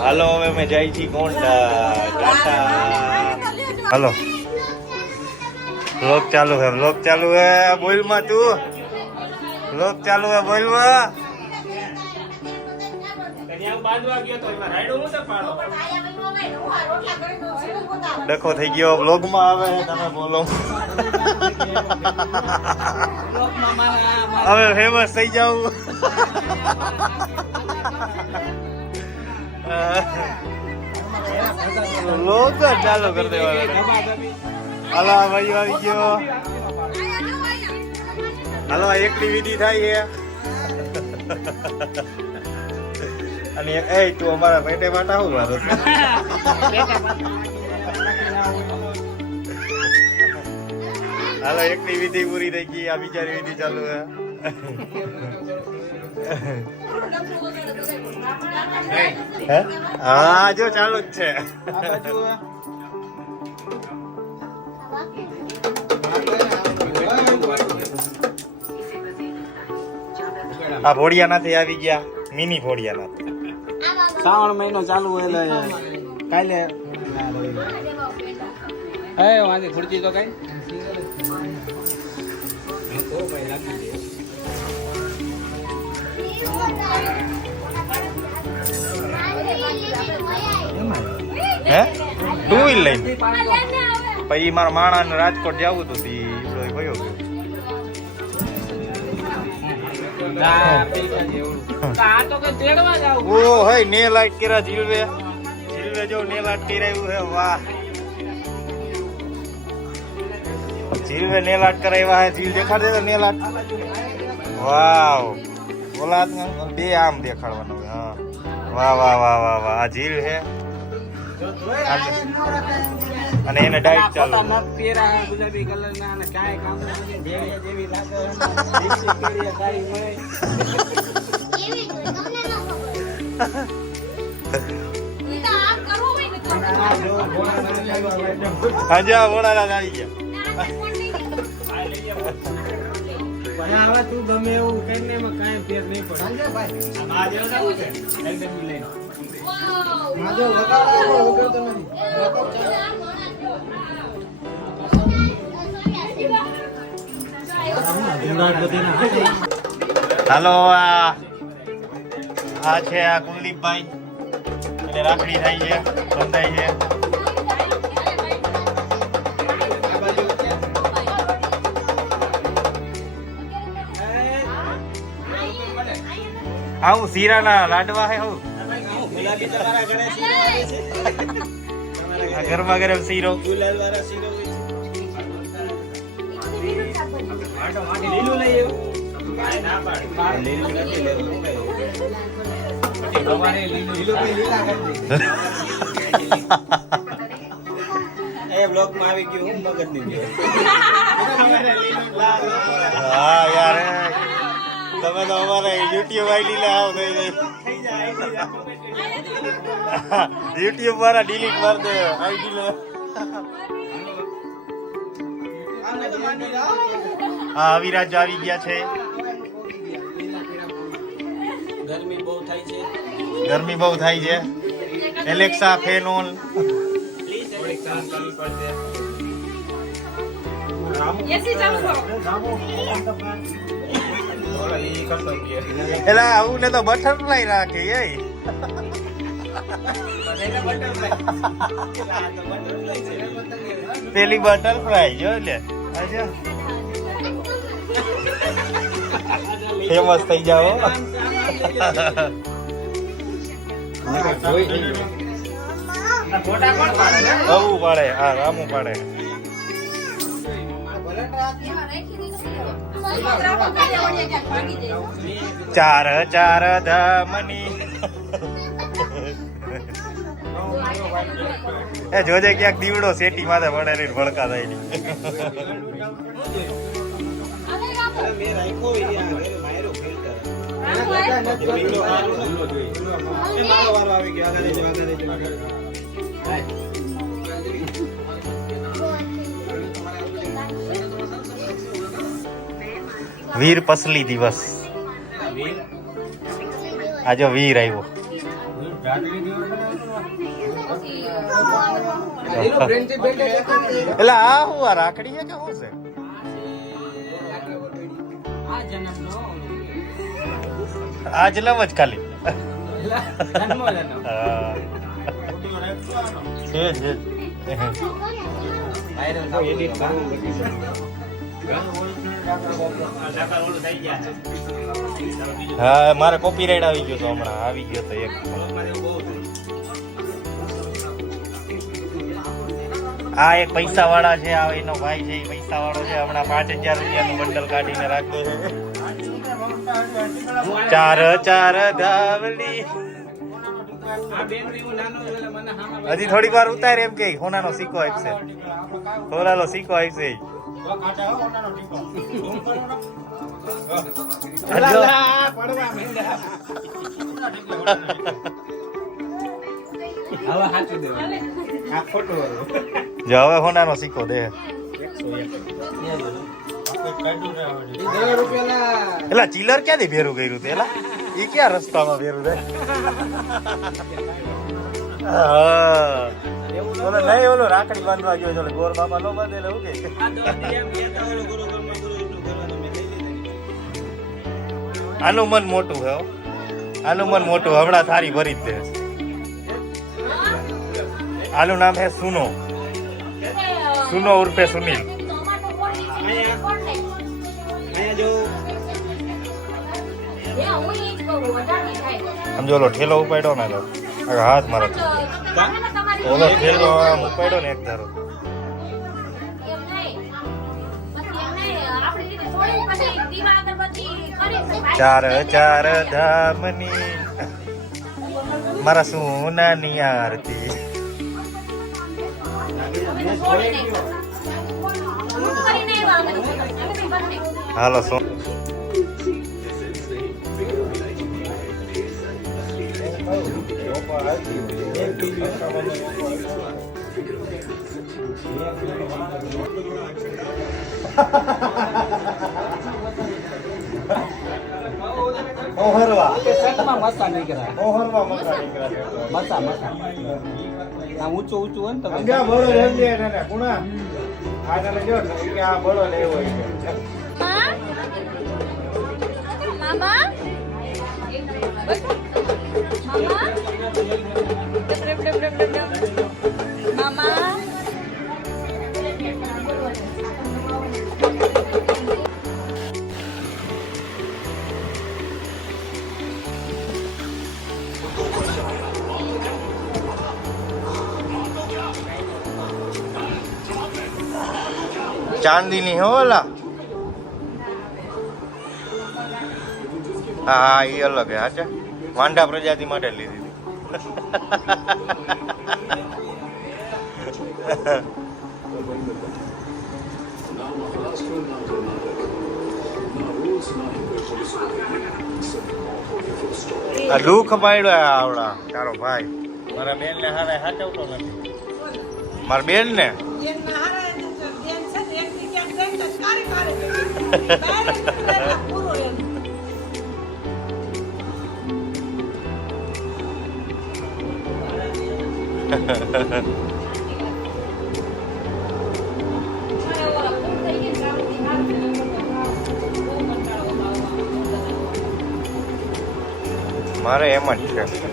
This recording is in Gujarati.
હાલો હવે અમે જાય છીએ ગોંડા ટાટા હાલો વ્લોગ ચાલુ હે બોલ માં તું વ્લોગ ચાલુ હે બોલ માં ડખો થઈ ગયો વ્લોગ માં આવે તમે બોલો હવે ફેમસ થઈ જાવ વ્લોગ ચાલુ કરી દેવાનો હાલો ભાઈ આવી ગયો હાલો એકલી વિધિ થાય અને એ તું અમારા પેટે માટે આવું મારો હાલો એકની વિધિ પૂરી થઈ ગઈ આ બીજાની વિધિ ચાલુ હે હા જો ચાલુ જ છે આ ભોળિયા નાથી આવી ગયા મિની ભોળિયા નાથી શ્રાવણ મહિનો ચાલુ એટલે કાલે વાંધી ખુરચી તો કઈ હે ટુ વ્હીલ લઈને પછી મારા માણા ને રાજકોટ જવું હતું ગયો ઓ હે ને લાઈટ કર્યા જીલવે જો ને લાઈટ કરાવ્યું હે વાહ જીલવે ને લાઈટ કરાવ્યા હે જીલ દેખાડે તો ને લાઈટ વાવ બોલા બે આમ દેખાડવાનું હા વાહ વાહ વાહ વાહ વાહ આ જીલ હે અને એને ડાયટ ચાલુ ગુલાબી કલર ના અને કાંઈ કામ જેવી આજે વડાલા આવી ગયા હવે તું ગમે એવું કરીને એમાં કાંઈ ફેર નહીં પડે હાલો આ છે આ કુલદીપભાઈ એટલે રાખડી થાય છે બંધાય છે આવું શીરાના લાડવા હે હું ગરમા ગરમ શીરો બ્લોક માં આવી ગયું મગજ ની હા યાર તમે તો અમારે યુટ્યુબ આઈડી લે આવો યુટ્યુબ વાળા ડિલીટ માર દે આઈડી લે હા અવિરાજ આવી ગયા છે ગરમી બહુ થાય છે એલેક્સા ફેન ઓન એલા આવું ને તો બટરફ્લાય રાખે એ પેલી બટરફ્લાય જો લે ફેમસ થઈ જાઓ બહુ પાડે હા રામુ પાડે ચાર ચાર ધામની એ જોજે ક્યાંક દીવડો સેટી માથે પડે ને ભડકા થાય વીર પસલી દિવસ આજે વીર આવ્યો જાડલી જેવું બનાવતો. એટલે આ હું આ રાખડી છે કે શું છે? આ જન્મનો આ જલમ જ ખાલી જન્મો જન્મ. હા. છે છે. હા મારે કોપીરાઇટ આવી ગયો તો હમણાં આવી ગયો તો એક આ એક પૈસા વાળા છે આ એનો ભાઈ છે એ પૈસા વાળો છે હમણાં 5000 રૂપિયાનું બંડલ કાઢીને રાખ્યું છે ચાર ચાર ધાવલી આ બેન એવું નાનો એટલે મને હામાં હજી થોડી વાર ઉતારે એમ કે હોનાનો સિક્કો આપશે હોનાનો સિક્કો આપશે પડવા માંડ્યા. હવે સાચું દેવાનું. આ ખોટું હતું. જો હવે હોનાનો સિક્કો દે 10 રૂપિયાના એલા ચીલર ક્યાંથી ભેરું કર્યું તે એલા એ ક્યાં રસ્તામાં ભેરું રે હા ઓલો નહીં ઓલો રાખડી બાંધવા ગયો છે ઓલો ગોર બાપા નો બાંધે એટલે હું કે આનું મન મોટું હે હો. આનું મન મોટું હમણાં થારી ભરી જ દે આનું નામ હે સુનો સુનો ઉર્ફે સુનિલ અહીંયા જો સમજો ઓલો ઠેલો ઉપાડ્યો ને તો આગળ હાથ મારા ઓલો ઠેલો આમ ઉપાડ્યો ને એક ધારો ચાર ચાર ધામની મારા સોનાની આરતી હાલો સો ઓહરવા સેટમાં મસા નીકળ્યા. ઓહરવા મસા નીકળ્યા મસા મસા આ ઊંચું ઊંચું હોય ને તો અંગા બળો લેજે ને કુણા આ તને જો કે આ બળો લેવો છે Mama? Mama? Mama? ચાંદીની હોલા હા એ અલગ હે હાચા વાંઢા પ્રજાતિ માટે લીધી આ દુઃખ પાડ્યો આવડા તારો ભાઈ મારા બેન ને હારે હાચવતો નથી મારા બેન ને મારે એમ જ છે